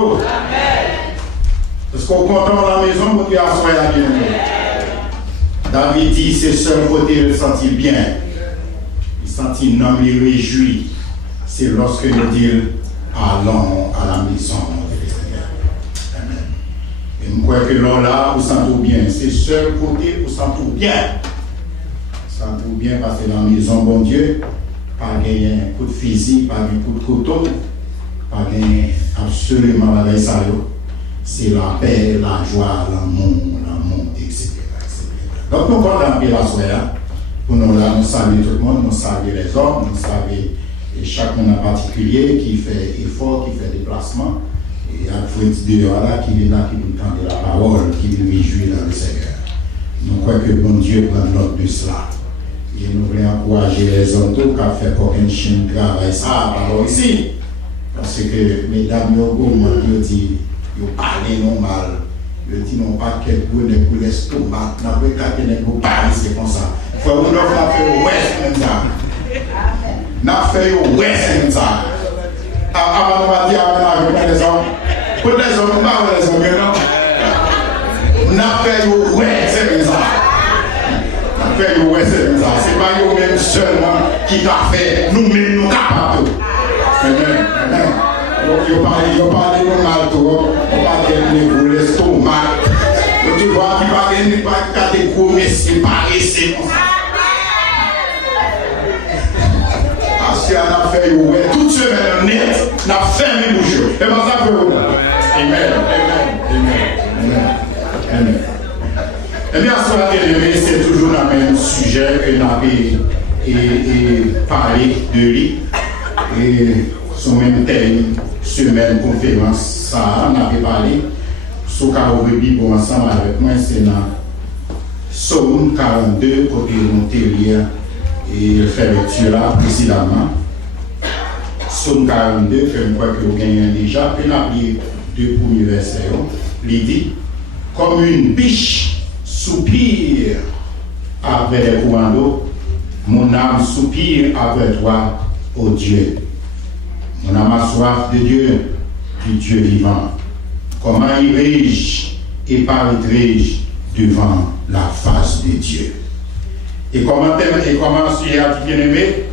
tout. Parce qu'on compte dans la maison pour qu'il y a soin à bien. David dit, c'est seul côté il sentit bien. Il sentit non, il réjouit. C'est lorsque il dit, allons à la maison de l'Éternel. Amen. Et je crois que là, vous sentez bien. C'est seul côté vous sentez bien. Sentez bien parce que dans la maison, bon Dieu, pas gagner un coup de fusil, pas un coup de couteau, pas gagner absolument la veille ça. C'est la paix, la joie, l'amour, etc. Donc nous comptons la soirée. Pour nous là, nous saluons tout le monde, nous saluons les hommes, nous saluons chacun en particulier qui fait effort, qui fait déplacement. Et à Frédéric dehors là, qui vient là, qui nous tend la parole, qui nous réjouit dans le Seigneur. Nous croyons que bon Dieu prend note de cela. Et nous voulons encourager les autres qui ont fait qu'aucun chien travaille ça, par ici. Parce que mesdames, ils disent, ils parlent normal. Ils disent, non pas quel goût n'est pour l'estomac. N'a pas qu'à tenir pour parler, c'est comme ça. Il faut que nous fassions ouest comme ça. N'a fait ouest comme ça. Avant de dire avec les hommes, pour les hommes, pas les hommes, non. N'a fait ouest comme ça. N'a fait ouest comme ça. C'est pas nous-mêmes seulement qui t'a fait, nous-mêmes nous capables. Amen. Amen. Yo parle normal tout, on parle de l'estomac. Tu vois, qui parle pas catégorie, c'est pareil, c'est comme ça. Parce qu'on a fait, toute semaine, net, on a fermé bouche. Et bien ça peut vous. Amen. Amen. Eh bien, sur la télé, c'est toujours le même sujet que nous avons parlé de lui. Et son même thème, semaine conférence, ça, on avait parlé. Sur le Bible ensemble avec moi, c'est dans Psaume 42, côté Montpellier, et le fait lecture là précédemment. Psaume 42, que je crois que vous gagnez déjà, puis on a pris deux premiers versets. Il dit, comme une biche soupire après les courants d'eau, mon âme soupire après toi, ô Dieu. Mon âme a soif de Dieu, du Dieu vivant. Comment irai-je et paraîtrai-je devant la face de Dieu? Et comment suis-je bien-aimé?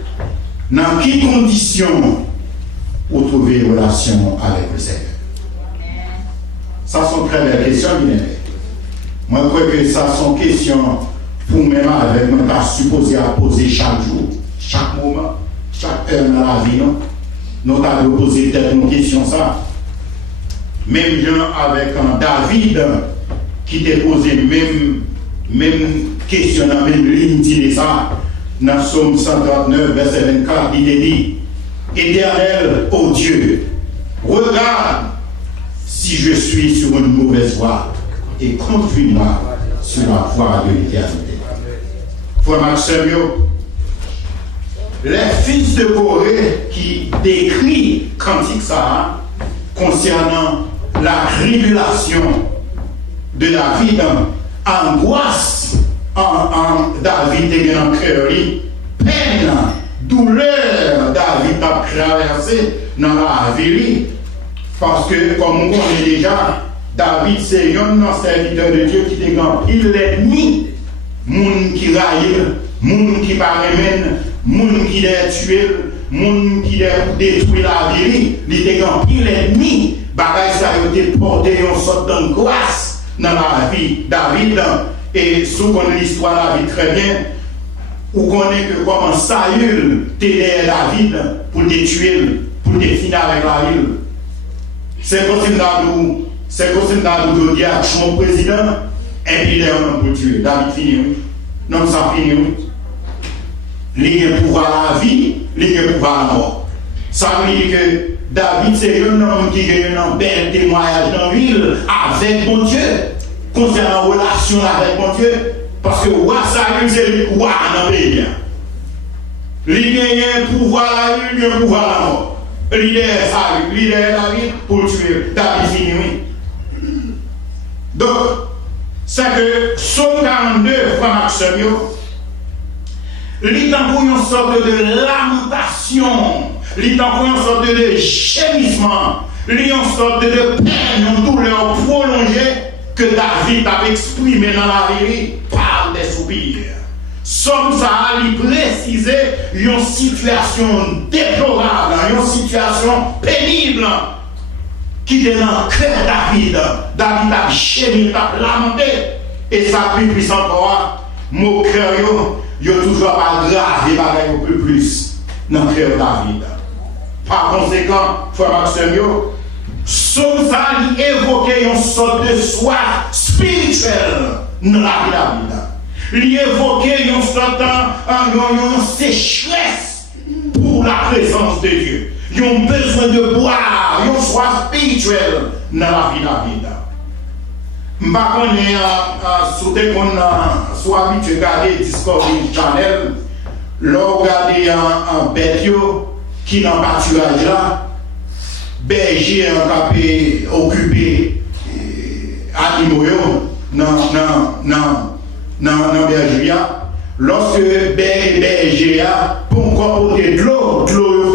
Dans quelles conditions pour trouver une relation avec le Seigneur? Ça sont très belles questions, bien-aimé. Moi, je crois que ça sont questions pour même avec nous, tu as supposé à poser chaque jour, chaque moment, chaque heure dans la vie. Nous avons posé peut-être une question ça. Même gens avec David qui t'a posé même question dans la même ligne, dit ça. Dans Psaume 139, verset 24, il dit, Éternel, ô Dieu, regarde si je suis sur une mauvaise voie et conduis-moi sur la voie de l'éternité. Frère Maxime, les fils de Corée qui décrit cantique ça concernant la tribulation de David, angoisse en David et en cœur, peine, douleur David a traversé dans la vie, parce que comme on connaît déjà, David c'est un serviteur de Dieu qui était pile l'ennemi, moun qui raille, moun qui paremène, moun qui l'a tué, moun qui l'a détruit la vie, il était pile l'ennemi. Bagay ça a été porté en sorte d'angoisse dans la vie David. Et si vous connaissez l'histoire de David très bien, vous connaissez que comment Saül t'aidait David pour te tuer, pour te finir avec la ville. C'est comme si nous dit à son président, et puis il est un homme pour tuer. David finit, oui. Non, ça finit, oui. Il a pouvoir à la vie, il a pouvoir à la mort. Ça veut dire que David, c'est un homme qui a un bel témoignage dans la ville avec mon Dieu, concernant la relation avec mon Dieu, parce que roi Saül, c'est le roi dans le pays. Il a un pouvoir à la ville, il a un pouvoir à la mort. Il est Saül, il est David pour tuer. David finit, oui. Donc, c'est que Psaume 42, frère Maxime, il est en une sorte de lamentation. Il est en une sorte de gémissement. Il y a une sorte de peine, une douleur prolongée que David a exprimé dans la vie par des soupirs. Somme ça, il précisait une situation déplorable, une situation pénible qui est dans le cœur de David. David a gémi, a lamenté. Et ça plus puissant encore, mon cœur, il n'y a toujours pas grave et pas plus dans le cœur de David. Par conséquent, frère Maxime, somme ça, il évoquait une sorte de soif spirituelle dans la vie de David. Il évoquait une sorte de sécheresse pour la présence de Dieu. Ils ont besoin de boire, ils ont soif spirituelle dans la vie de David. Je ne sais pas si on soit habitué à regarder Discovery Channel, là, regarder un bête qui est dans le pâturage là, berger occupé animaux dans la bergerie. Lorsque berger pour comporter de l'eau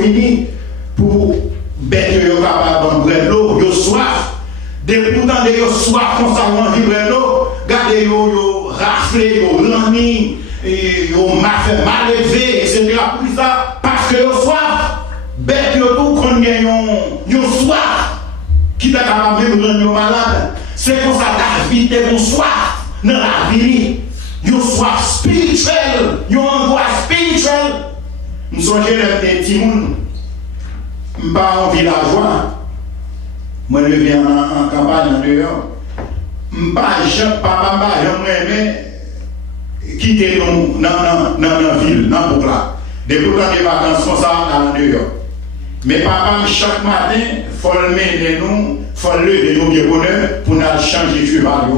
finie, pour bête capable de l'eau, ils soif. Pourtant, ils soif comme ça, ils vivent de l'eau, regardez, ils raflent, ils rament, ils mal élevé, etc. Pour ça, parce que ils soif. Bête yo tout qu'on gagne yon soif qui t'a capable de rendre malade. C'est pour ça David est un soif dans la vie. Yon soif spirituel, yon angoisse spirituelle. Nous sommes des petits moun. M'pas en villageois. Moi je viens en campagne en dehors. Papa m'a jamais quitté dans la ville, dans le là. Depuis quand les vacances sont ça en dehors. Mais papa, chaque matin, il faut le mener nous, il faut lever nous bien bonheur pour nous changer de cheval.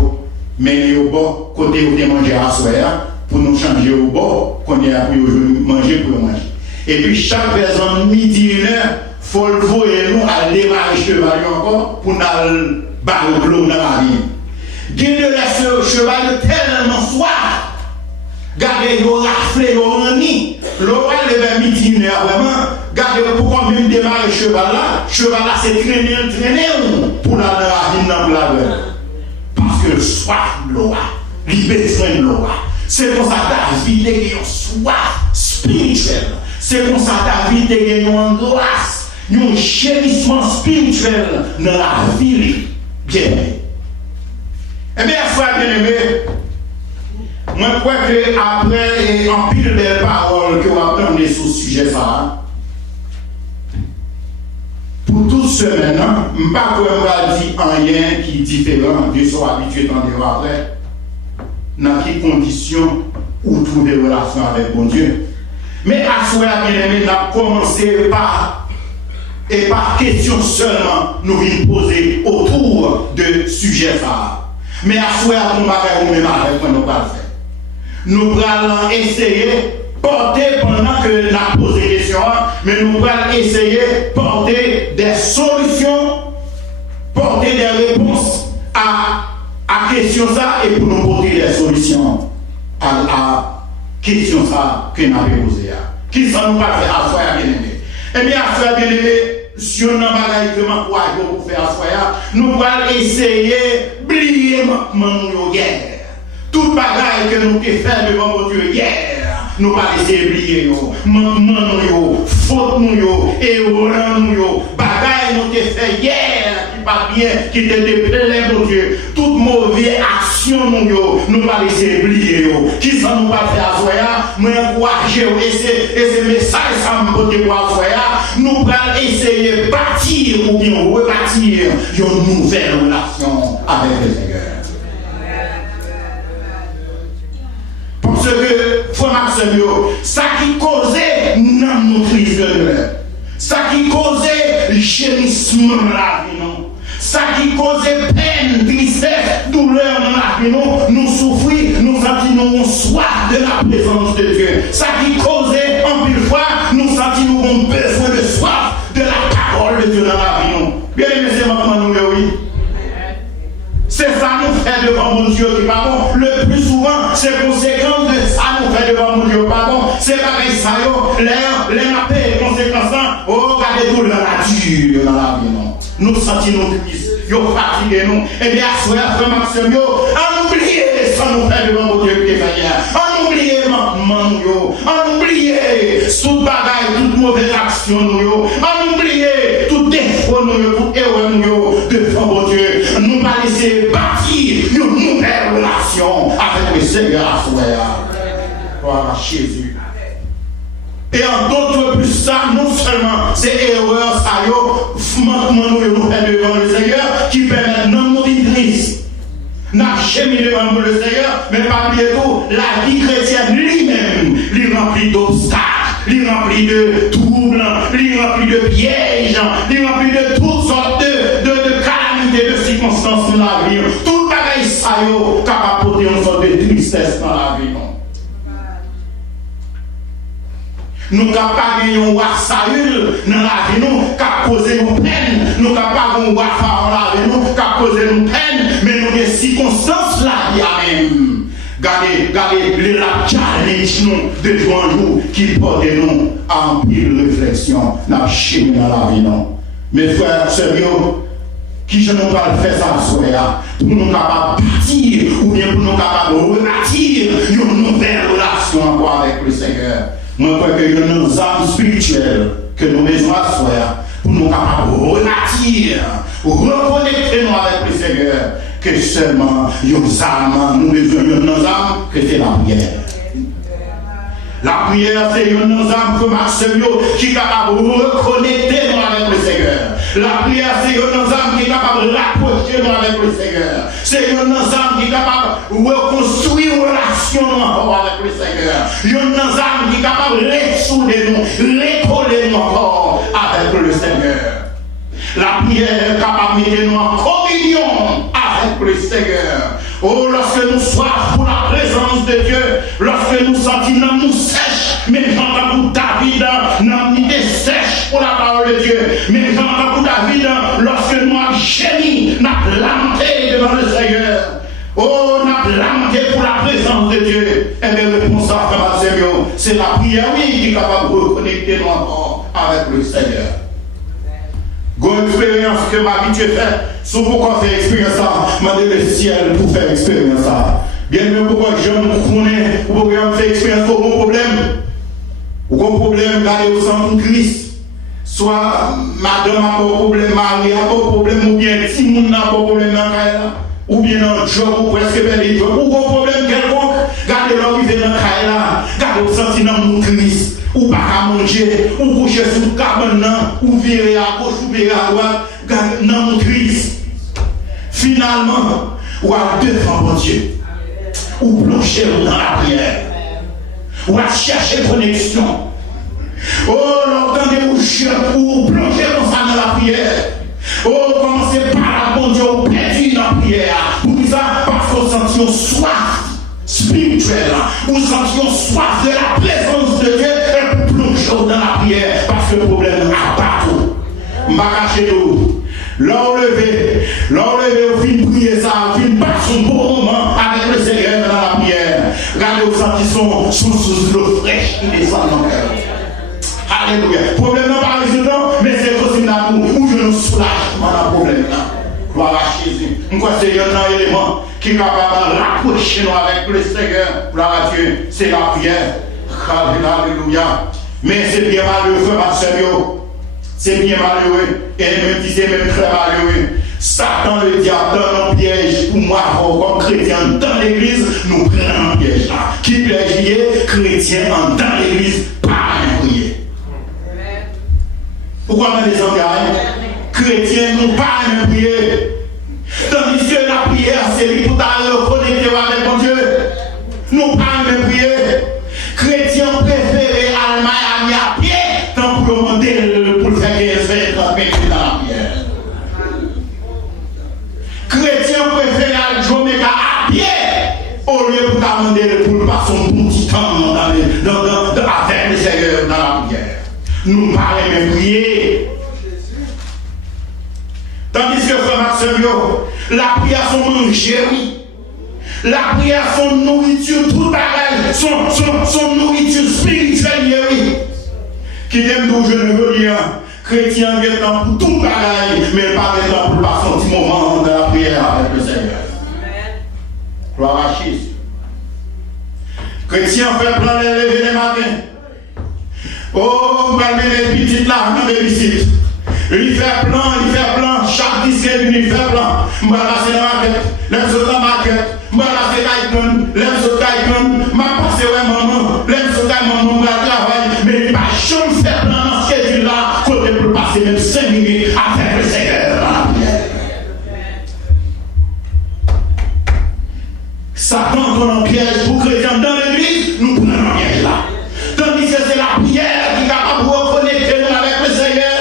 Mais au bord, côté où on manger à soir, pour nous changer au bord, qu'on ait appris à manger pour manger. Et puis chaque personne, midi, une heure, il faut le voir nous à démarrer le cheval encore pour nous battre le clou dans la vie. Guide le cheval tellement soif. Gardez vos raflés, vos renis. L'oral est midi, une heure vraiment. Gardez pourquoi même démarrer le cheval là c'est traîner pour la vie dans la vie. Parce que le soif de l'eau, il besoin de l'eau. C'est pour ça que David a une soif spirituelle. C'est pour ça que David a une angoisse, un gémissement spirituel dans la vie bien-aimée. Eh bien, frère bien-aimé, moi, je crois qu'après, en pile de paroles que vous entendez sur ce sujet, pour toute semaine, je ne vais pas dire rien qui est différent de ce qu'on est habitué d'entendre après. Dans quelles conditions vous trouvez relation avec bon Dieu. Mais à ce moment-là, bien aimé, nous avons commencé par question seulement, nous venons poser autour de sujet ça. Mais à ce moment-là, nous ne pouvons pas faire comme nous pas faire. Nous allons essayer de porter pendant que nous avons posé des questions, mais nous allons essayer de porter des solutions, porter des réponses à question ça et pour nous porter des solutions à question ça que nous avons posée. Qui ça nous va faire à soi bien aimé? Eh bien, à soi bien aimé, si on n'a pas directement pour faire à soi, nous allons essayer d'oublier mon guerre. Tout bagaille que nous avons fait devant mon Dieu hier, nous pas laisser oublier yo, maman faute nous erreur nous bagaille nous avons fait hier qui pas bien, qui te déplaît mon Dieu, toute mauvaise action nous pas laisser oublier yo. Qui ça nous pas faire à soya, nous encourager et ce message ça me porter pour à soya, nous allons essayer de bâtir ou bien rebâtir une nouvelle relation avec le Seigneur. Parce que, frère Maxime, ça qui causait notre crise de douleur, ça qui causait le gémissement de la vie, ça qui causait peine, tristesse, douleur dans la vie, nous souffrir, nous sentions soif de la présence de Dieu. Ça qui causait, en pile fois, nous sentions besoin de soif de la parole de Dieu dans la vie. Bien aimé, c'est maintenant nous, oui. C'est ça nous fait devant mon Dieu qui pardon. Le plus souvent, c'est conséquent de ça nous fait devant mon Dieu pardon. C'est pareil ça, l'air, les conséquences, oh, des douleurs dures dans la vie, non. Nous sentons nos crises, nous fatigués, nous. Eh bien, frère Maxime, on oublie sans nous faire devant mon Dieu qui est fait. On oublie manquement, on oublie toute bagaille, toute mauvaise action, on oublie tout défaut, toute erreur devant mon Dieu. Nous pas laisser bâtir une nouvelle relation avec le Seigneur, frère. Gloire à Jésus. Et en d'autres plus ça, non seulement c'est erreur, ça y est, manquement nous fait devant le Seigneur, qui permet non nous vivre triste. N'a jamais devant le Seigneur, mais pas oublier tout, la vie chrétienne lui-même, lui remplit d'obstacles, lui remplit de troubles, lui remplit de pièges, lui remplit de toutes sortes de calamités, de circonstances dans la vie. Tout pareil, ça y est, capable de porter une sorte de tristesse dans la vie. Nous ne pouvons pas gagner un roi Saül dans la vie, nous pouvons causer nos peines, nous ne pouvons pas gagner un roi Pharaon dans la vie, nous pouvons causer nos peines, mais nous avons des circonstances là, il y a même. Regardez les challenge nous de jour en jour qui portent nous à un pile réflexion, dans chimie dans la vie, non. Mes frères, sérieux, qui je ne peux pas faire ça soir, pour nous capables de partir, ou bien pour nous capables de rebâtir une nouvelle relation encore avec le Seigneur. Moi, je crois qu'il y a nos âmes spirituelles que nous besoin à soi pour nous capables de rebâtir, reconnecter nous avec le Seigneur, que seulement nos âmes, nous besoin de nos âmes, que c'est la prière. La prière, c'est nos âmes comme Maxime qui est capable de reconnecter nous avec le Seigneur. La prière, c'est nos âmes qui est capable de rapprocher nous avec le Seigneur. C'est nos âmes qui est capable de reconstruire une relation encore avec le Seigneur. Nos âmes qui est capable de ressouder nous, recoller nous encore avec le Seigneur. La prière est capable de mettre nous en communion avec le Seigneur. Oh, lorsque nous sommes pour la présence de Dieu, lorsque nous sentons nous sèches, mais j'entends pour David, nous sommes sèches pour la parole de Dieu, mais j'entends pour David, lorsque nous avons gémi, nous avons lamenté devant le Seigneur. Oh, nous avons lamenté pour la présence de Dieu. Et bien, réponse à frère Seigneur, c'est la prière, oui, qui est capable de reconnecter nous encore avec le Seigneur. Une expérience que ma vie fait, si vous faire expérience ça, demandez le ciel pour faire expérience ça. Bien même pourquoi je me connais, ou pourquoi faire expérience au bon problème. Ou un problème d'aller au centre de Christ. Soit madame a un problème, Marie a un problème, ou bien Simon a un problème dans la ou bien un job, ou presque bel job, ou un problème quelconque, gardez l'arrivée dans la gardez au centre de Christ. Ou pas à manger, ou coucher sous le cabane, ou virer à gauche, ou virer à droite, dans mon Christ. Finalement, ou à devant mon Dieu, ou plonger dans la prière, ou à chercher connexion. Oh, l'entendez ou plonger dans la prière. Oh, commencez par la bonne Dieu, ou perdu dans la prière. Pour ça, parce qu'on sentit soif spirituelle, ou sentions soif de la présence de Dieu. Dans la prière, parce que le problème a partout. M'arrachez-nous. L'enlever au fin de prier ça, au fin de passer un bon moment avec le Seigneur dans la prière. Regardez aux gens qui sont sous l'eau fraîche qui descend dans le cœur. Alléluia. Le problème n'est pas résident, mais c'est aussi dans nous où je nous soulage dans le problème. Gloire à Jésus. Je crois que c'est un élément qui est capable de rapprocher nous avec le Seigneur. Gloire à Dieu. C'est la prière. Alléluia. Mais c'est bien malheureux, frère Seigneur. C'est bien malheureux. Et même disait même très malheureux. Satan, le diable, dans un piège pour moi, comme chrétien dans l'église, nous prenons un piège là. Qui piège chrétien dans l'église, pas à prier. Pourquoi on les engage? Chrétiens, nous pas à prier. Tandis que la prière, c'est lui pour reconnecter avec mon Dieu. Nous pas à prier. Chrétiens préférés Allemagne à pied, tant pour demander pour faire 15-20 minutes dans la prière. Chrétiens préférés à Jamaica à pied, au lieu de demander pour passer un petit temps avec le Seigneur dans la prière. Nous parlons même prier. Tandis que frère Maxime, la prière sont manger, oui. La prière, son nourriture, tout pareil, son nourriture spirituelle, oui. Qui t'aime d'où je ne veux rien. Chrétien est temps pour tout bagaille, mais pas de temps pour passer un petit moment dans la prière avec le Seigneur. Gloire à Jésus. Chrétien fait plan les lever les matins. Oh, malgré les petites là, dans les visites. Il fait plan, chaque disque il fait plan. M'balasser dans ma tête, l'aime sauter dans ma tête, m'balasser Kaïkon, l'aime sauter Kaïkon, m'a passé ouais maman, l'aime sauter maman, m'a travail, mais il pas jamais fait plan dans ce qu'il là, côté pour passer même 5 minutes avec le Seigneur. Satan donne un piège pour chrétiens dans l'église, nous prenons un piège là. Tandis que c'est la prière qui est capable de reconnecter nous avec le Seigneur.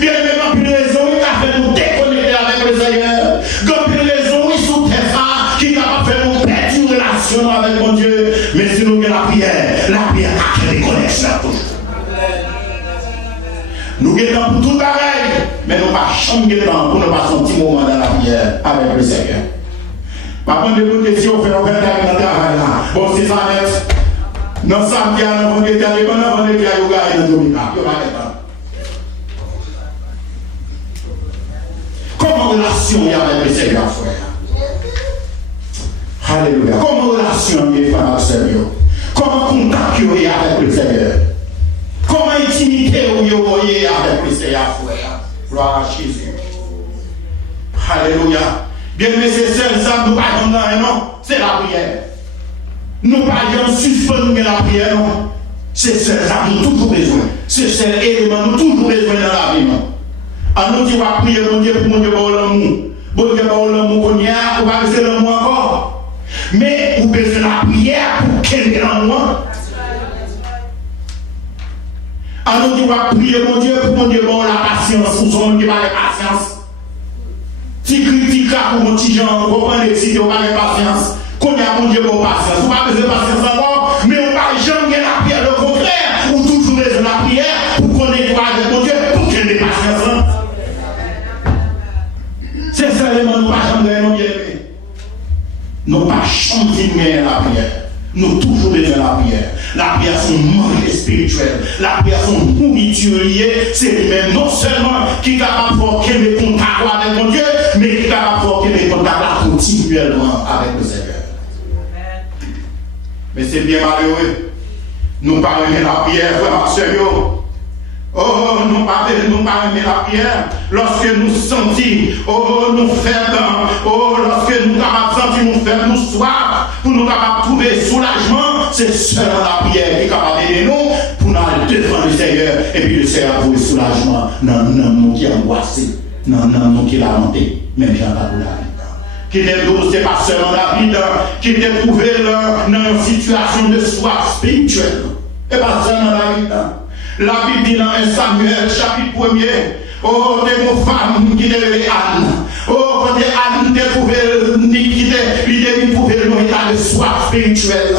Bien même une raison qui a fait nous déconnecter avec le Seigneur. Comme une raison qui sous terre qui est capable de faire nous perdre une relation avec mon Dieu. Mais si nous avons la prière a créé des connexions toujours. Nous avons pour tout pareil, mais nous n'avons pas changé de temps pour nous passer un petit moment dans la prière avec le Seigneur. Par contre, de questions, on fait un travail là. Bon, c'est ça, net. Non, ça, il y a un bon détail, il y a un bon détail, il y a un bon détail. Comment relation il y a avec le Seigneur, frère? Alléluia. Comment relation il y a avec le Seigneur? Comment contact il y a avec le Seigneur? Comment intimité il y a avec le Seigneur, frère? Gloire à Jésus. Alléluia. Bien, mais c'est ça, nous pas dans non, c'est la prière. Nous pas suspendre la prière, non. C'est ça, nous toujours besoin. C'est ce élément, nous toujours besoin dans la vie, non. À nous, tu vas prier, mon Dieu, pour mon Dieu, pour l'amour. Bon Dieu, pour l'amour, qu'on y a, on va rester l'amour encore. Mais, vous besoin de la prière pour qu'elle ait l'amour. À nous, tu vas prier, mon Dieu, pour la patience, pour son qui va la patience. Si critique pour mon petit Jean, vous comprenez, si vous n'avez pas de patience, qu'on a mon Dieu pour patience. Vous n'avez pas besoin de patience encore, mais on ne va jamais la prière. Le contraire, ou toujours besoin de la prière pour qu'on ait avec mon Dieu, pour qu'il ait patience. C'est ça l'élément, nous ne pas jamais mon Dieu. Nous ne pas jamais la prière. Nous toujours besoin de la prière. La prière, c'est un manger spirituel. La prière, c'est une nourriture liée. C'est lui-même non seulement qui est capable de faire qu'il ait contact avec mon Dieu, mais qui est capable de faire qu'il ait contact continuellement avec le Seigneur. Mais c'est bien malheureux. Nous ne parlons pas de la prière, frère Marcelio. Oh, nous parlons pas de la prière. Lorsque nous sentons, oh, nous faibles, oh, lorsque nous sentir nous faibles, nous soif, pour nous capables de trouver soulagement, c'est seulement la prière qui est capable d'aider nous pour nous aller devant le Seigneur. Et puis le Seigneur a trouvé soulagement dans nous qui est angoissé, dans nous qui est lamenté, même Jean David. Qui était douce, c'est pas seulement David, qui était trouvé dans une situation de soif spirituelle. Et pas seulement David. La Bible dit dans 1 Samuel, chapitre 1er, oh, t'es mon femme qui était Anne. Oh, quand Anne t'a trouvé, l'idée de trouver un état de soif spirituelle.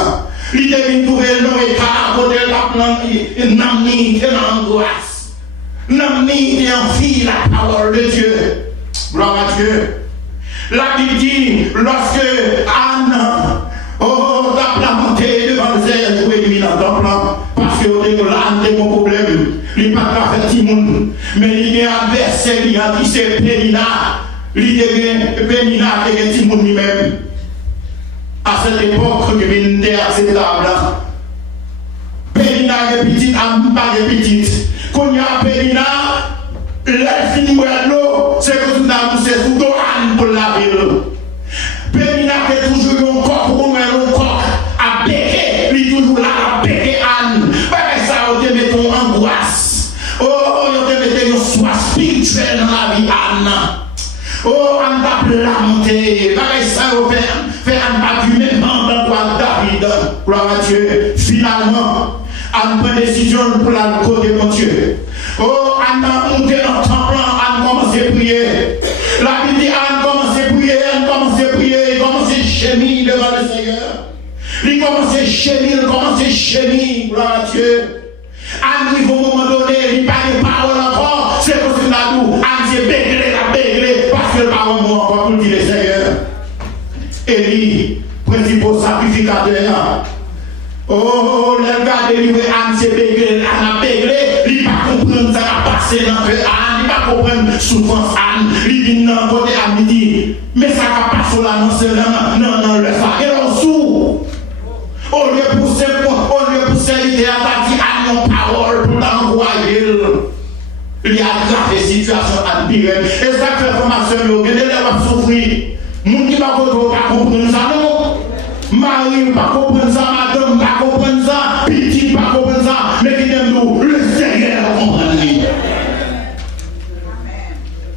L'idée de trouver un état côté la plante, une amie et l'angoisse. L'amie et envie la parole de Dieu. Gloire à Dieu. La Bible dit, lorsque Anne, oh, t'a planté devant le Seigneur, vous éliminer dans ton plan. Parce que l'âne est mon problème. Il n'est pas fait tout le monde. Mais il est adversaire, il a dit c'est Pénina. Il est Pénina qui est tout le monde lui-même. À cette époque, il est acceptable. Pénina est petite, Anne pas est petite. Quand il y a Pénina, la fini de l'eau, c'est que tout a poussé sous l'eau Anne pour la ville. Pénina est toujours un corps pour un corps à péquer. Il est toujours là à péquer Anne. Te mettons angoisse. Oh, te mettons une soif spirituelle dans la vie, Anne. Oh, Anne va planter. Ça fait Anne pas du même temps dans toi, David. Gloire à Dieu. Finalement, Anne prend décision pour la côté de mon Dieu. Oh, Anne a monté dans le temple, Anne commence à prier. La Bible dit Anne commence à prier, Anne commence à prier, il commence à gémir devant le Seigneur. Il commence à gémir, il commence à gémir. Gloire à Dieu. Anne, il faut un moment donné, il n'y a pas de parole encore, c'est comme si nous, Anne s'est béglé, parce que le parole mot encore pour dire le Seigneur. Élie, principal sacrificateur, oh, le gars délivré, Anne s'est béglé, Anne a béglé, il ne peut pas comprendre ça a passé passer dans le Anne, il va comprendre souffrance Anne, il vient dans le côté Anne, il dit, mais ça va passer là, non, le ça, et on sous. Au lieu de pousser l'idée à partir à nos paroles pour l'envoyer, il y a grave situation à pire. Et ça fait formation, il y a des gens qui souffrir. Moun qui va comprendre ça, non? Marie pas comprendre ça, madame pas comprendre ça, petit pas comprendre ça, mais qui aime nous, le Seigneur comprendre.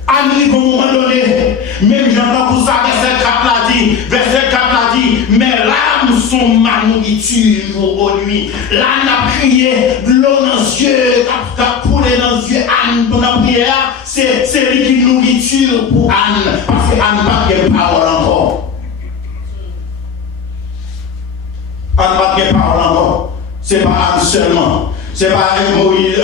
Amis, à un moment donné, même j'entends pour ça, verset 4 l'a dit, mes larmes sont ma nourriture aujourd'hui. Là, on a prié, l'eau dans les yeux, a coulé dans les yeux, Anne, pour la prière, c'est lui qui nourriture pour Anne, parce que Anne n'a pas de parole encore. Anne n'a pas de parole encore. C'est pas Anne seulement. C'est pas Moïse,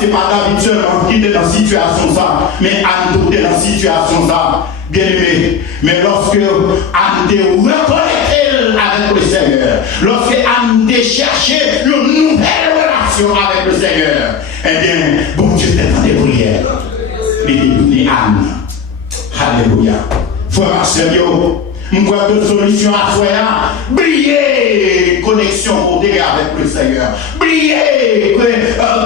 c'est pas David seulement qui était dans la situation ça, mais Anne était dans la situation ça, bien aimé. Mais lorsque Anne était reconnectée avec le Seigneur, lorsque Anne était cherché une nouvelle relation avec le Seigneur, eh bien, bon Dieu était dans des prières. Il est devenu Anne. Alléluia. Frère Seigneur, nous avons une solution à faire. Briller, connexion pour avec le Seigneur. Briller,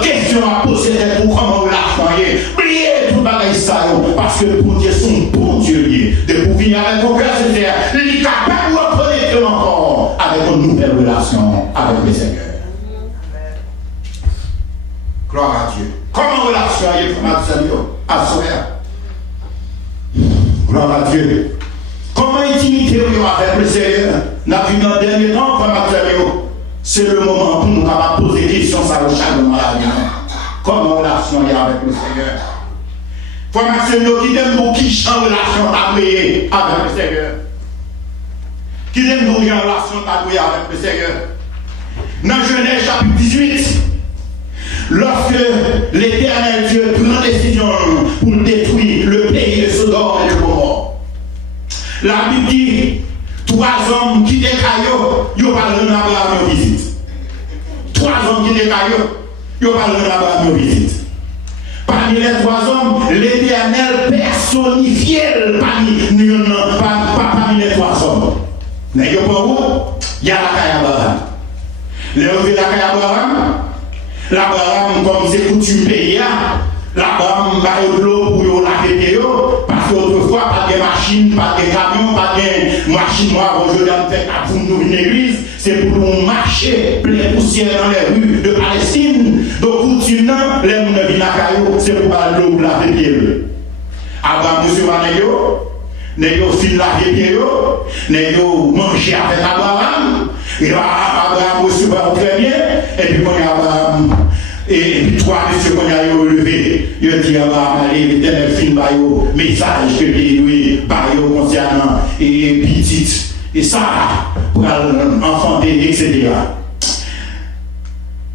question à poser pour comment vous l'accompagnez. Briller tout le bagage ça, parce que pour Dieu, son bon Dieu, de pour venir avec vos cœurs sincères, il est capable de reconnecter encore avec une nouvelle relation avec le Seigneur. Gloire à Dieu. Comment relation avec le Seigneur? À soi. Gloire à Dieu. Comment intimité avec le Seigneur? Nous avons vu dans le dernier temps, c'est le moment pour nous poser des questions sur le chagrin. Comment relation avec le Seigneur? Frère qui aime nous qui chante relation à prier avec le Seigneur. Qui aime nous en relation à prier avec le Seigneur. Dans Genèse chapitre 18, lorsque l'Éternel Dieu prend décision pour détruire le pays de Sodome et de Gomorrhe, la Bible dit, 3 hommes qui décaillent, ils parlent de Abraham en visite. 3 hommes qui décaillent, ils parlent de Abraham en visite. Parmi les 3 hommes, l'Éternel personnifié parmi les 3 hommes. Mais il y a la caille Abraham. Les ouvriers de la caille Abraham, l'Abraham, comme c'est coutume pays, l'Abraham va de l'eau pour laver, parce qu'autrefois, pas de machines, pas de camions, pas de machines noires, aujourd'hui, on fait pour nous une église, c'est pour nous marcher plein de poussière dans les rues de Palestine. Donc, continuant, les gens viennent à Caillou, c'est pour aller l'eau pour laver pied. Abraham, monsieur Vanéo, Négo fil laver pied, Négo manger avec Abraham, et Abraham reçoit très bien, et puis, quand Abraham. Et puis 3 messieurs qu'on a levé, il dit Abraham, allez, l'Éternel film bayo, message que lui bayo concernant et petite et Sarah pour enfanter, etc.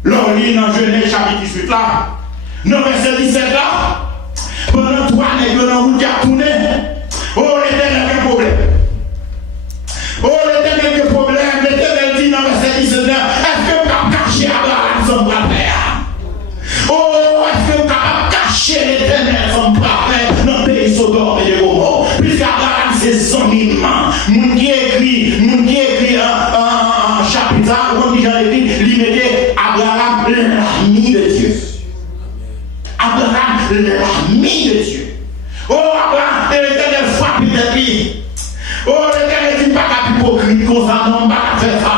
L'on lit dans Genèse chapitre 18 là, dans verset 17 là, pendant 3 nègres dans route qui a tourné, oh l'Éternel a un problème. Oh l'Éternel a un problème, l'Éternel dit dans verset 17 là, est-ce que tu as caché Abraham son grand-père? Oh, est-ce que vous avez caché l'Éternel son parfait dans le pays Sodome et de Gomorrhe? Puisqu'Abraham, c'est son immense. Moun qui écrit en chapitre, on dit, j'en ai dit, il mettait Abraham l'ami de Dieu. Abraham l'ami de Dieu. Oh, Abraham, l'Éternel frappe peut-être lui. Oh, l'Éternel dit, pas qu'à hypocrite, comme ça, non, pas qu'à faire ça.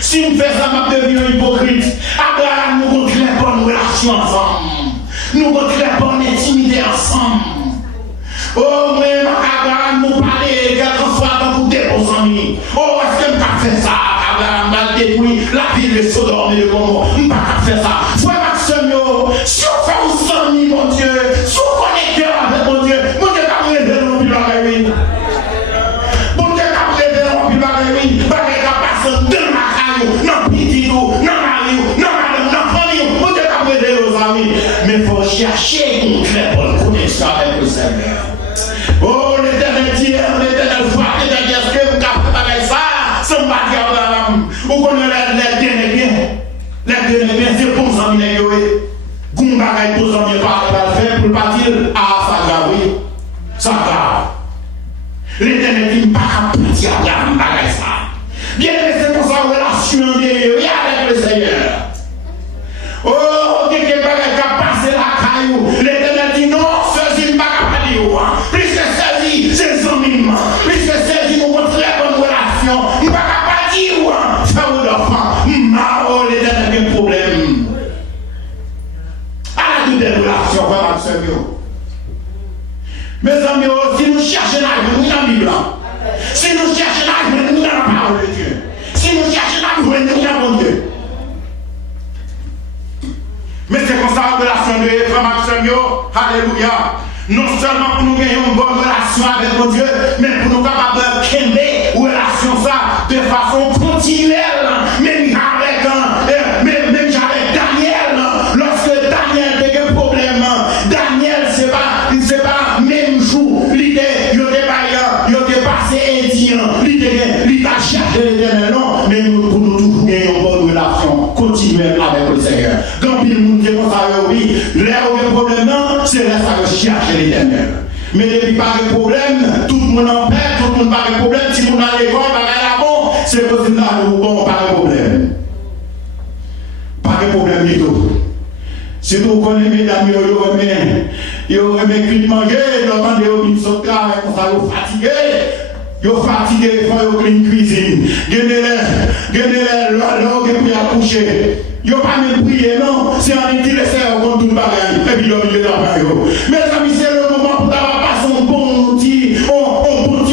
Si on fait ça, je deviens hypocrite. Abraham, nous avons très bonne relation ensemble. Nous avons très bonne intimité ensemble. Oh, mais Abraham, nous parlons quelquefois dans tous des bons amis. Oh, est-ce que je peux faire ça? Abraham va détruire la ville de Sodome et de Gomorrhe. Je ne peux pas faire ça. Frère Maxime, si on fait un ami, mon Dieu, si on connecte avec mon Dieu va me révéler dans le bagaille. Mon Dieu va me révéler dans le bagaille. Bagaille va passer de ma caillou, non petit, non mariou, non madame, non famille. Mon Dieu va me révéler aux amis. Mais il faut chercher une très bonne connexion avec le Seigneur. Oh, l'Éternel dit, l'Éternel frappe, l'Éternel dit, est-ce que vous avez fait ça? Ça me bat Abraham. Vous connaissez les derniers biens. Les derniers biens, c'est pour ça, les gars. Vous ne pouvez pas avec pour partir à sa grave, oui. Ça grave. L'éternel dit, pas qu'à partir à la ça. Bien aimé, c'est pour ça relation avec le Seigneur. Oh, quelqu'un va passer la caillou. L'éternel dit, non, ceci pas qu'à dire. Plus que ceci, c'est son mime. Plus que ceci, nous avons très bonne relation. Pas qu'à dire, ça vous d'enfant. Oh, l'éternel a un problème. À la toute des relations, voilà, mes amis, si nous cherchons la vie, nous dans la Bible. Si nous cherchons la vie, nous dans la parole de Dieu. Si nous cherchons la vie, nous dans mon Dieu. Mais c'est comme ça, la relation de frère Maxime, alléluia. Non seulement pour nous gagner une bonne relation avec mon Dieu, mais pour nous capables de créer une relation ça de façon continuelle. Même avec Daniel, lorsque Daniel avait un problème, Daniel, c'est pas même jour, il était passé indien, il a cherché l'éternel, non, mais nous pour nous toujours gagner une bonne relation continuelle avec le Seigneur. Quand il nous dit comme ça, oui, là où il y a un problème, c'est là ça que cherche l'éternel. Mais depuis pas de problème, tout le monde en paix, tout le monde pas de problème, si vous n'allez pas, bon, c'est possible là, nous bon, pas de problème. Pas de problème du tout. Si vous connaissez mesdames, vous aimez cuire manger, vous entendez au sur le travail, comme ça, vous fatiguez. Vous fatiguez, il faut une cuisine. Gagnez-les, l'eau qui est à coucher. Vous pas même prier, non. C'est un petit laisseur comme tout le bagage. Et puis, il est dans le mes amis, c'est le moment pour avoir passé un bon petit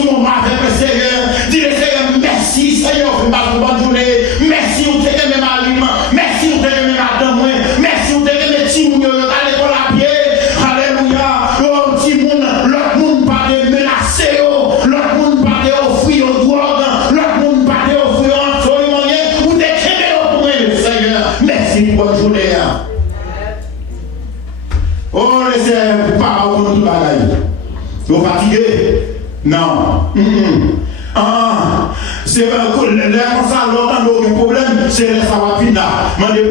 moment avec le Seigneur. Dis le Seigneur, merci, Seigneur, pour ma bonne journée. Merci, vous t'aimez mes aliments. Merci, vous t'aimez ma dame. Merci, vous t'aimez mes petits mounio. À l'école à pied. Alléluia. Oh, petit monde, l'autre monde pas de menacer. L'autre monde pas de offrir aux drogues. L'autre monde pas de offrir en soirée. Vous t'aimez pour le Seigneur. Merci pour votre journée. Oh, laissez pas au tout bagaille. Vous fatiguez? Non. C'est comme ça, l'autre aucun problème, c'est là ça va finir. Mandez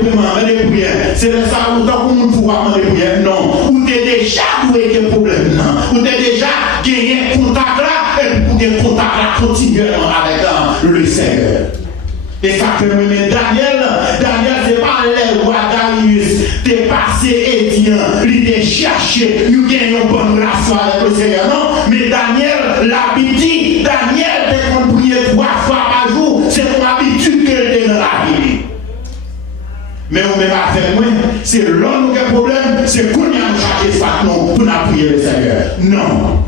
prière. C'est là ça, autant que nous pouvons demander prière. Non. Vous avez déjà doué des problèmes. Vous avez déjà gagné contact là, et vous avez contact là continuellement avec le Seigneur. Et ça fait même Daniel, c'est pas le roi Darius, t'es passé Étienne, il t'a cherché, nous gagnons une bonne relation avec le Seigneur, non? Mais Daniel, la Bible dit, Daniel, t'es qu'on prie 3 fois par jour, c'est ton habitude que t'es dans la Bible. Mais on ne met pas faire moins, c'est l'homme qui a un problème, c'est qu'on y a cherché ça, non, pour nous prier le Seigneur. Non.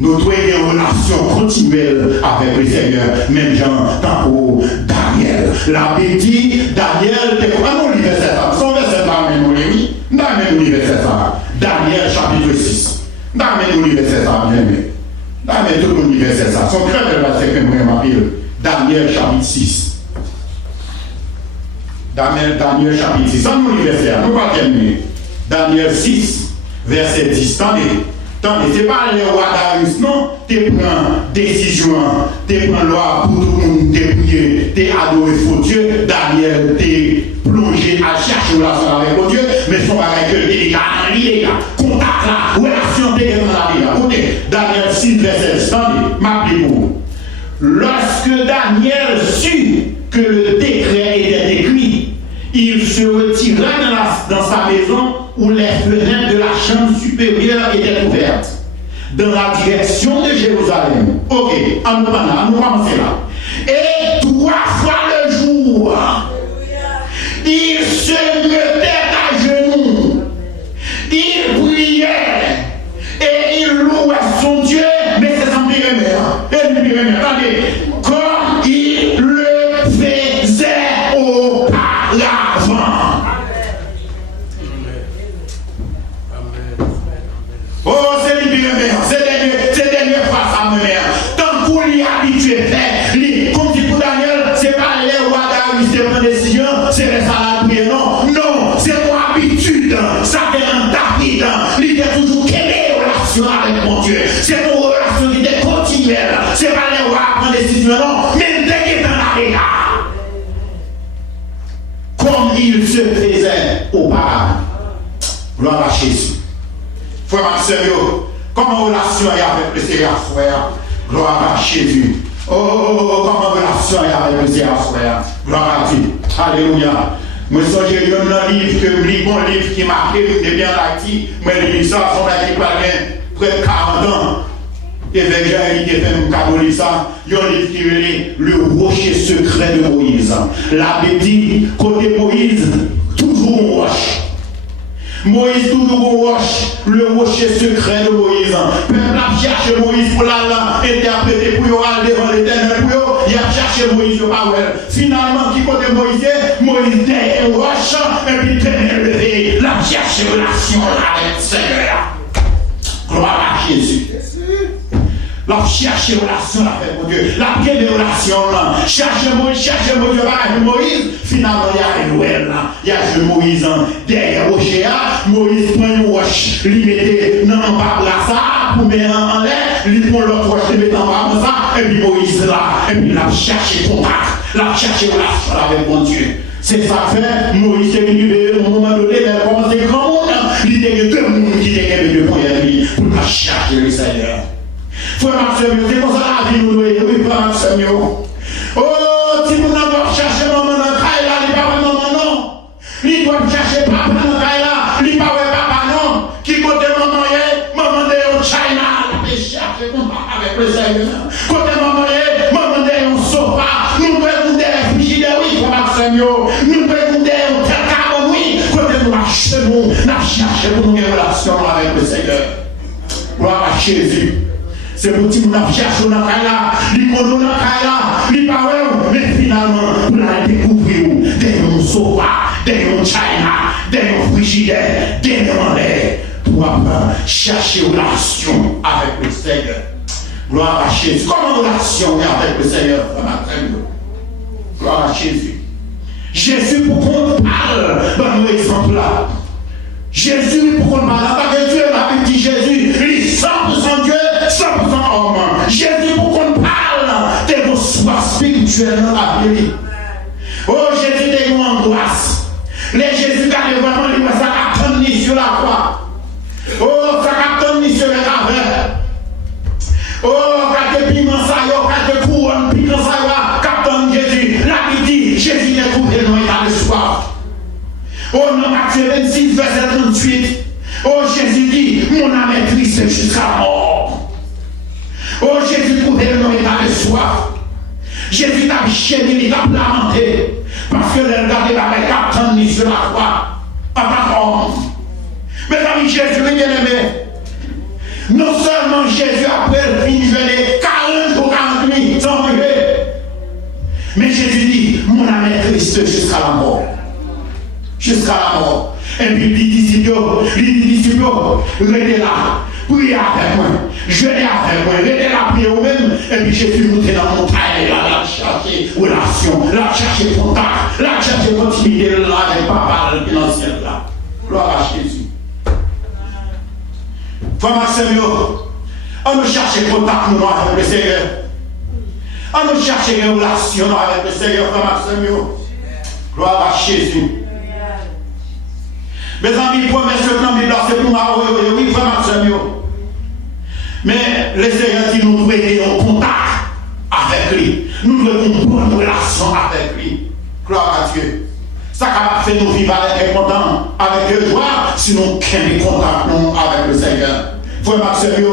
Nous devons avoir une relation continuelle avec le Seigneur, même gens, tant pour Daniel. La Bible dit, Daniel, t'es quoi? Nous lisons ça. Son verset là, nous lisons. Nous lisons ça. Daniel, chapitre 6. Nous lisons ça, bien aimé. Tout le monde lisons ça. Son très bel verset que nous m'appelle. Daniel, chapitre 6. Daniel, chapitre 6. Ça, nous lisons ça. Nous pas terminer. Daniel 6, verset 10. Tandis, ce n'est pas le roi Darius, non. Tu prends décision, tu prends loi pour tout le monde, tu prier, tu adoré faux Dieu. Daniel, tu plongé à chercher une relation avec mon Dieu, mais son bagage que les gars, contact là, relation dans la vie. Daniel 6, verset 10, m'appelez-vous. Lorsque Daniel sut que le décret était écrit, il se retira dans sa maison où les fenêtres de la chambre supérieure étaient ouvertes, dans la direction de Jérusalem. Ok, on commence là. Et 3 fois le jour, il se mettait à genoux, il priait et il louait son Dieu, mais c'est sans pire. Attendez, comme il le faisait auparavant. Oh, c'est dernière fois ça me met. Tant qu'on y habitué faire, comme dit pour Daniel, c'est pas les rois Darius qui prennent décision, c'est les salariés, non, c'est mon habitude, ça fait un David, il est toujours quelle relation avec mon Dieu, c'est mon relation qui est continuelle, c'est pas les rois qui prennent décision, non, même dès qu'il est dans la regard, comme il se faisait auparavant. Gloire à Jésus. Frère Maxime, comment relation est avec le Seigneur, frère? Gloire à Jésus. Oh, comment relation est avec le Seigneur, frère? Gloire à Dieu. Alléluia. Moi, je lis un livre que je lis, un livre qui m'a marqué, je bien Haïti, mais je lis ça, son qui parle près de 40 ans. Évangile fait un cadeau ça, il y a un livre qui est le rocher secret de Moïse. La Bible dit, côté Moïse, toujours un roche. Moïse toujours un roche, le rocher secret de Moïse. Peuple a cherché Moïse pour l'interpréter pour aller devant l'Éternel pour eux. Il a cherché Moïse au Powell. Finalement, qui côté Moïse, Moïse était un roche et puis l'Éternel levé. La cherche relation avec le Seigneur. Gloire à Jésus. La cherche relation avec mon Dieu. La première relation là. Cherche Moïse, Moïse. Finalement, il y a une nouvelle là. Il y a Moïse derrière rocher. Moïse prend une roche, lui mettait dans un bas là ça, pour mettre en l'air, lui prend l'autre roche, lui met en bas comme ça, et puis Moïse là, et puis il a cherché contact, la cherché relation avec mon Dieu. C'est ça fait, Moïse est venu au moment donné, il a commencé grand monde, il était deux mondes qui étaient venus pour lui, pour la chercher le Seigneur. Frère Maxime, c'est comme ça la vie nous doit, oui, frère Maxime. Oh, si vous n'avez pas cherché maman dans le caille là, il n'y a pas maman non. Il doit chercher papa dans le caille là, il n'y a pas papa non. Qui côté maman est au China, il cherche avec le Seigneur. Côté maman est au sofa, nous devons des frigidaires, oui, frère Maxime. Nous devons des terres, oui. Côté nous achetons, nous cherchons pour une relation avec le Seigneur. Gloire à Jésus. C'est pour que nous cherchons dans la caille, nous sommes dans la caille, nous parlons, mais finalement, nous allons découvrir des noms sofa, des noms China, des noms frigidaires, des noms l'air, pour chercher une relation avec le Seigneur. Gloire à Jésus. Comment relation avec le Seigneur? Gloire à Jésus. Jésus, pour qu'on parle dans nos exemples là. Jésus, pour qu'on parle, parce que Dieu m'a dit Jésus, il est 100% Dieu, 100% homme. Jésus, pour qu'on parle de vos soins spirituels dans la vie. Oh, Jésus, t'es une angoisse. Les Jésus, quand il vraiment dit, ça attend ni sur la croix. Oh, ça attend ni sur les graveurs. Oh, quand il piment ça, quand il couronne, piment ça, quand Jésus, là, il dit, Jésus est trouvé dans l'état de soif. Oh, dans Matthieu 26, verset 38. Oh, Jésus dit, mon âme est triste jusqu'à la mort. Oh, Jésus trouvait le nom état de soif. Jésus t'a chéri, il t'a lamenté. Parce que le regardait la main attendue sur la croix. Papa homme. Mais amis, Jésus est bien aimé. Non seulement Jésus après il venait 40 ou 40 000 sans manger. Mais Jésus dit, mon âme est triste jusqu'à la mort. Jusqu'à la mort. Et puis les disciples, restez là, priez avec moi, jeûnez avec moi, restez là, priez vous-même. Et puis Jésus montait dans la montagne, là, chercher relation, là, chercher contact, là, chercher continuité, là, avec papa, le financier, là. Gloire à Jésus. Frère Maxime, on nous cherche contact nous avec le Seigneur. On nous cherche une relation avec le Seigneur, frère Maxime. Gloire à Jésus. Mes amis, promesse que c'est pour moi, oui, frère Maxime. Mais le Seigneur dit nous devons être en contact avec lui. Nous devons une bonne relation avec lui. Gloire à Dieu. Ça va faire nous vivre avec un content, avec une joie, sinon qu'un contact avec le Seigneur. Frère Maxime,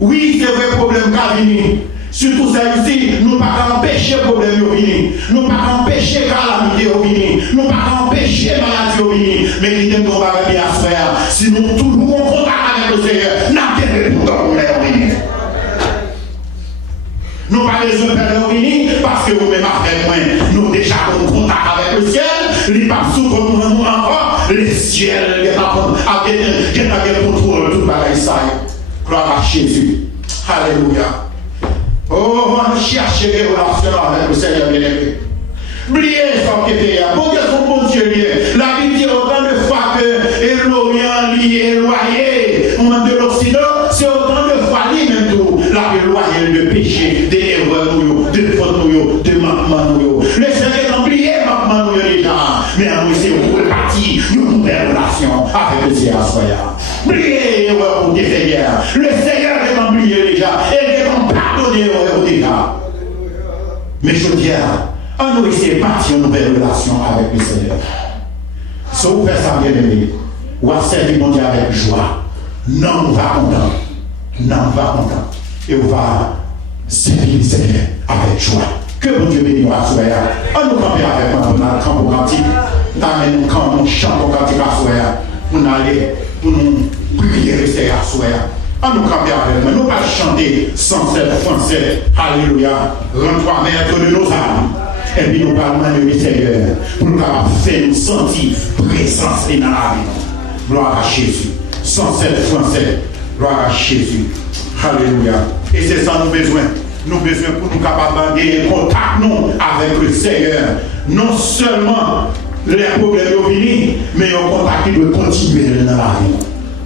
oui, c'est vrai problème qui vient. Surtout ça ici, nous ne pouvons pas empêcher le problème de venir. Nous ne pouvons pas empêcher la calamité de venir. Nous ne pouvons pas empêcher la maladie de venir. Mais qui nous va bien faire. Si nous toujours en contact avec le Seigneur, nous n'avons pas de venir. Nous n'avons pas besoin de faire venir parce que nous-mêmes avec moi, nous sommes déjà en contact avec le ciel. Il n'est pas sous contre nous encore. Le ciel est en contrôle de tout pareil ça. Gloire à Jésus. Alléluia. Oh, on cherche des relations avec le Seigneur bien-aimé. Oubliez ce qui est là. Bon Dieu, son bon Dieu lié. La Bible dit autant de fois que l'Orient est éloigné de l'Occident, c'est autant de fois lui même tout. La éloigné de péché, des erreurs, de fautes, de manquements. Le Seigneur a oublié manquements déjà. Mais en nous, c'est reparti une nouvelle relation avec le Seigneur. Oubliez erreurs vous fait hier. Le Seigneur est oublié déjà. Et il est pardonné déjà. Mais je dis, on nous essaie de partir une nouvelle relation avec le Seigneur. Si vous faites ça bien aimé, vous allez servir mon Dieu avec joie. Non, on va content. Non, on va content. Et on va servir le Seigneur avec joie. Que mon Dieu bénisse à Soya. On nous camper avec moi dans le camp cantique. Nous quand nous chantons cantique à Soya. On allait pour nous prier le Seigneur à Soya. On nous camper avec moi. Nous pas chanter sans cette français. Alléluia. Rends-toi maître de nos âmes. Et puis nous parlons de Seigneur pour nous faire nous sentir présence dans la vie. Gloire à Jésus. Sans cette français. Gloire à Jésus. Alléluia. Et c'est ça nous besoin. Nous avons besoin pour nous capables de contact nous avec le Seigneur. Non seulement les problèmes viennent, mais un contact qui doit continuer dans la vie.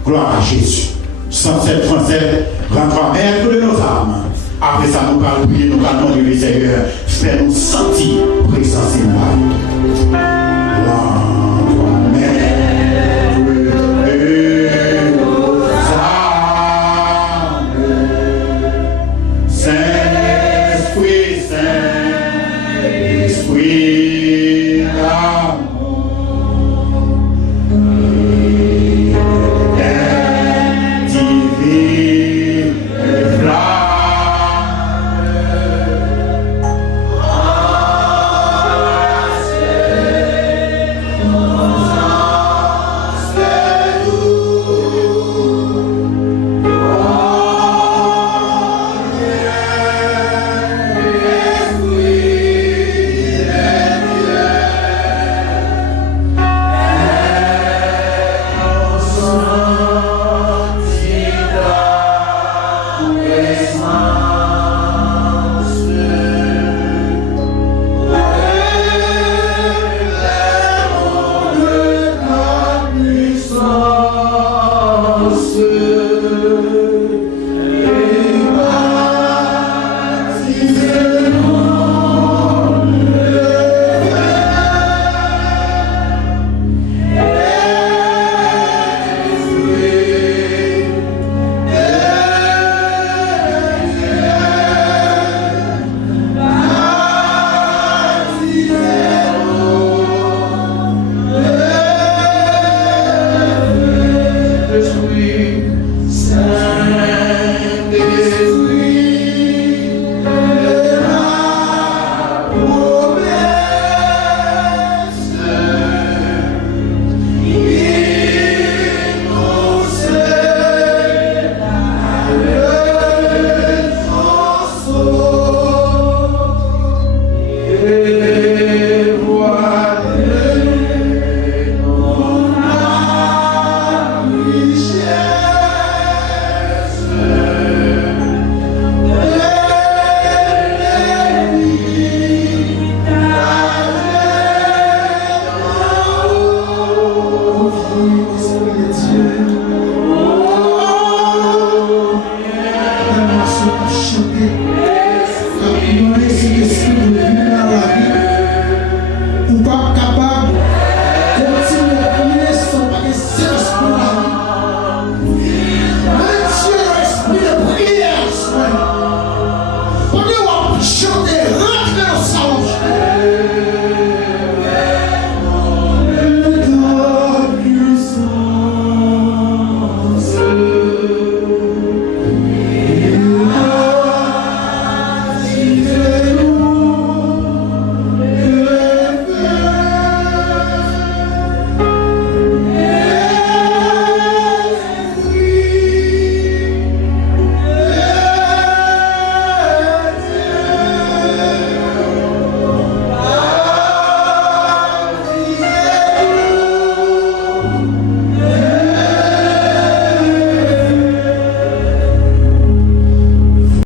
Gloire à Jésus. 107 Français, 23 maîtres de nos âmes. Après ça, nous allons prier, nous allons demander le Seigneur, faire nous sentir présence dans la vie. Gloire, maître de nos âmes. Saint-Esprit, Saint-Esprit, Yes.